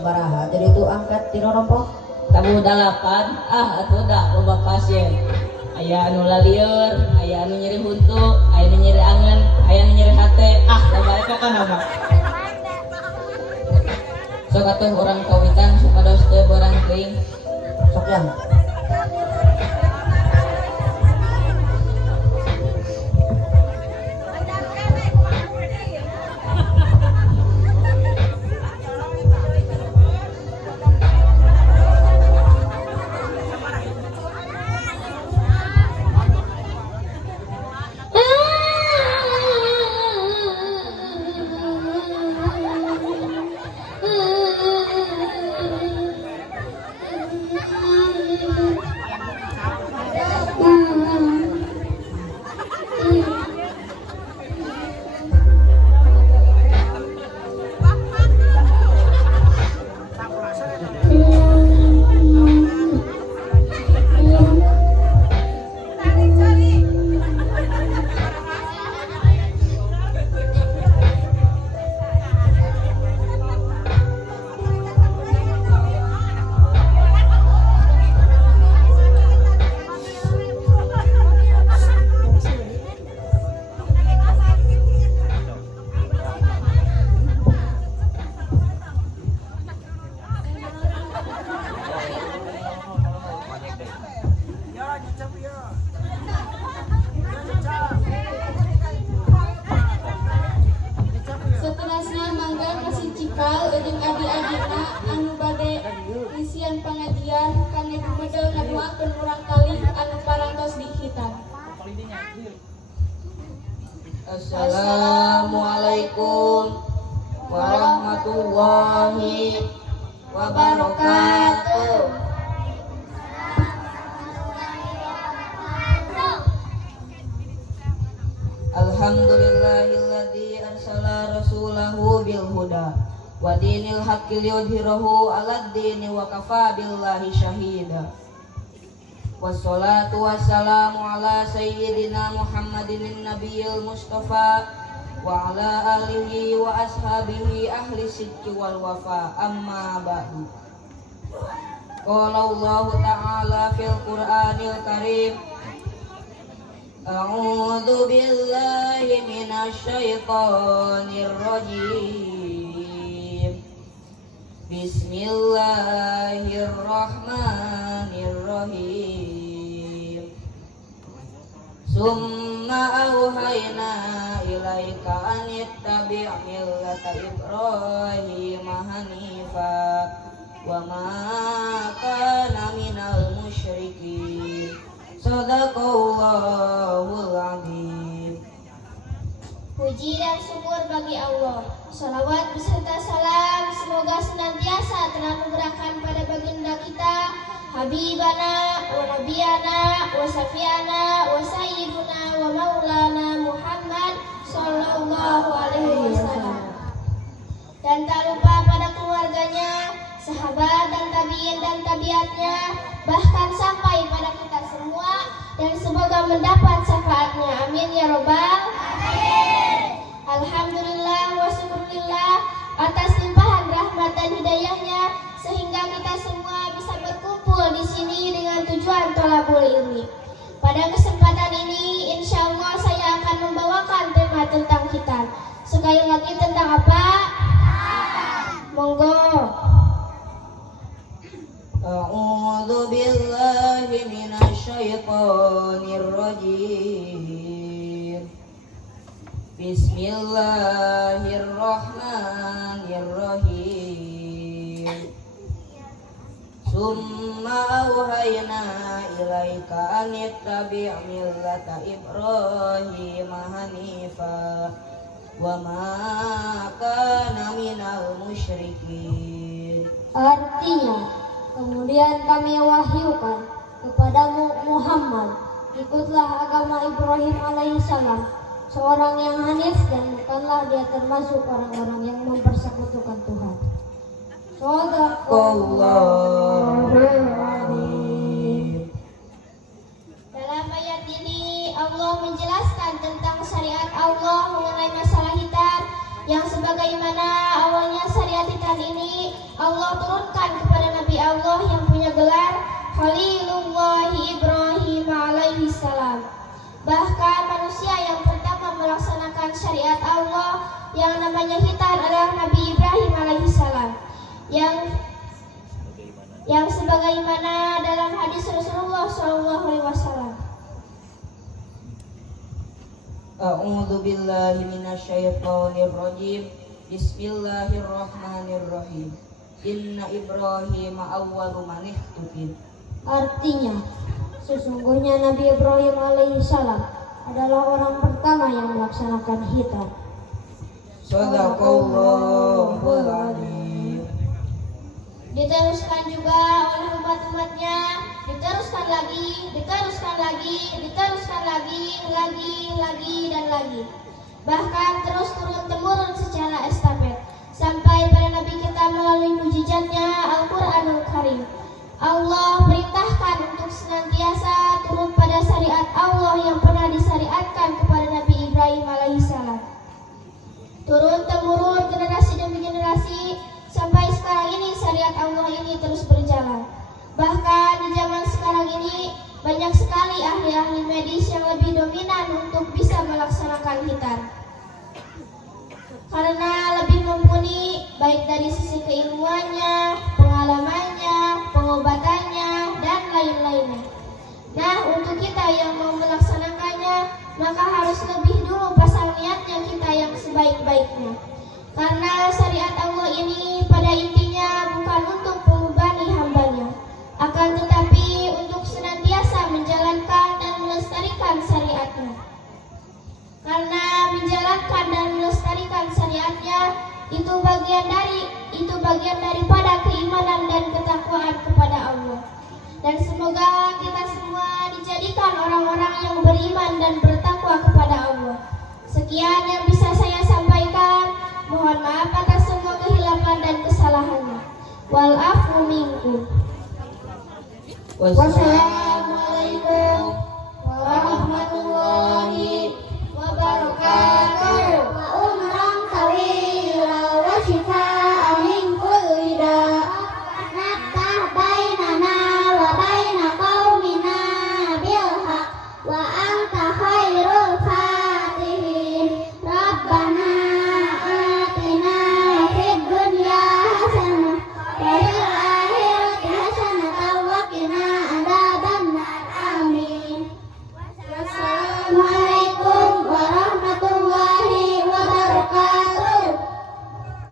sabaraha jadi itu angkat tino rompok tabu dalapan atuh dah loba pasien aya anu lalieur aya anu nyeri huntu aya anu nyeri angen aya anu nyeri hate loba eta kan apa sok atuh urang kawitan supados teu beurang teuing sok yang Seterusna mangga kasih cikal jeung adik-adikna anu bade isian pengajian kami bumedel ngaduakeun urang kali anu parantos dihitan. Assalamualaikum warahmatullahi wabarakatuh. Alhamdulillahilladzi arsala rasulahu bil huda wa dinil haqqi liyudhhirahu 'alad dini wa kafa billahi syahida. Wassalatu wassalamu ala sayyidina Muhammadin nabiyil mustafa wa ala alihi wa ashabihi ahli sidqi wal wafa amma ba'du. Qala Allah ta'ala fil Qur'anil Karim A'udzu billahi minasy syaithanir rajim. Bismillahirrahmanirrahim. Summa auhayna ilaika an ittabi' millata Ibrahim hanifa wa ma kana minal musyrikin. Sadaqallahul azim. Puji dan syukur bagi Allah. Salawat beserta salam semoga senantiasa teranugerahkan pada baginda kita Habibana wa Nabiyana wa Safiana wa Sayyiduna wa Maulana Muhammad Sallallahu Alaihi Wasallam. Dan tak lupa pada keluarganya, sahabat dan tabiin dan tabiatnya, bahkan sampai pada kita semua, dan semoga mendapat syafaatnya. Amin ya robbal alamin. Alhamdulillah wa syukurillah atas limpahan rahmat dan hidayahnya sehingga kita semua bisa berkumpul di sini dengan tujuan thalabul ilmi. Pada kesempatan ini insya Allah saya akan membawakan tema tentang khitan. Sekali lagi tentang apa? Monggo. A'udzu billahi minasy syaithanir rajim. Bismillahirrahmanirrahim. Summa auhayna ilaika an ittabi' millata Ibrahim hanifa wa ma kana minal musyrikin. Artinya, kemudian kami wahyukan kepadamu Muhammad, ikutlah agama Ibrahim alaihissalam, seorang yang hanif dan bukanlah dia termasuk orang-orang yang mempersekutukan Tuhan. Shadaqallahul azim. Dalam ayat ini Allah menjelaskan tentang syariat Allah mengenai masalah hitan yang sebagaimana awalnya syariat hitam ini Allah turunkan kepada Nabi Allah yang punya gelar Khalilullah Ibrahim alaihi salam. Bahkan manusia yang pertama melaksanakan syariat Allah yang namanya hitam adalah Nabi Ibrahim alaihi salam, yang sebagaimana dalam hadis Rasulullah SAW. A'udzu billahi minasyaitonir rajim. Bismillahirrahmanirrahim. Inna Ibrahim awwalu man ihtutib. Artinya, sesungguhnya Nabi Ibrahim alaihissalam adalah orang pertama yang melaksanakan hitam. Shadaqallahul adzim. Diteruskan juga oleh umat-umatnya, diteruskan lagi, dan lagi. Bahkan terus turun-temurun secara estafet sampai pada Nabi kita melalui mujizatnya Al-Quranul Karim. Allah perintahkan untuk senantiasa turun pada syariat Allah yang pernah disyariatkan kepada Nabi Ibrahim alaihissalam. Turun-temurun generasi demi generasi sampai sekarang ini syariat Allah ini terus berjalan. Bahkan di zaman sekarang ini banyak sekali ahli-ahli medis yang lebih dominan untuk bisa melaksanakan hitam, karena lebih mumpuni baik dari sisi keilmuannya, pengalamannya, pengobatannya, dan lain-lainnya. Nah, untuk kita yang mau melaksanakannya, maka harus lebih dulu pasang niatnya kita yang sebaik-baiknya. Karena syariat Allah ini pada intinya bukan untuk membebani hambanya, akan tetapi untuk senantiasa menjalankan dan melestarikan syariatnya. Karena menjalankan dan melestarikan syariatnya itu bagian daripada keimanan dan ketakwaan kepada Allah. Dan semoga kita semua dijadikan orang-orang yang beriman dan bertakwa kepada Allah. Sekian yang bisa saya sampaikan. Mohon maaf atas semua kehilafan dan kesalahannya. Wal afu minkum. Wassalamualaikum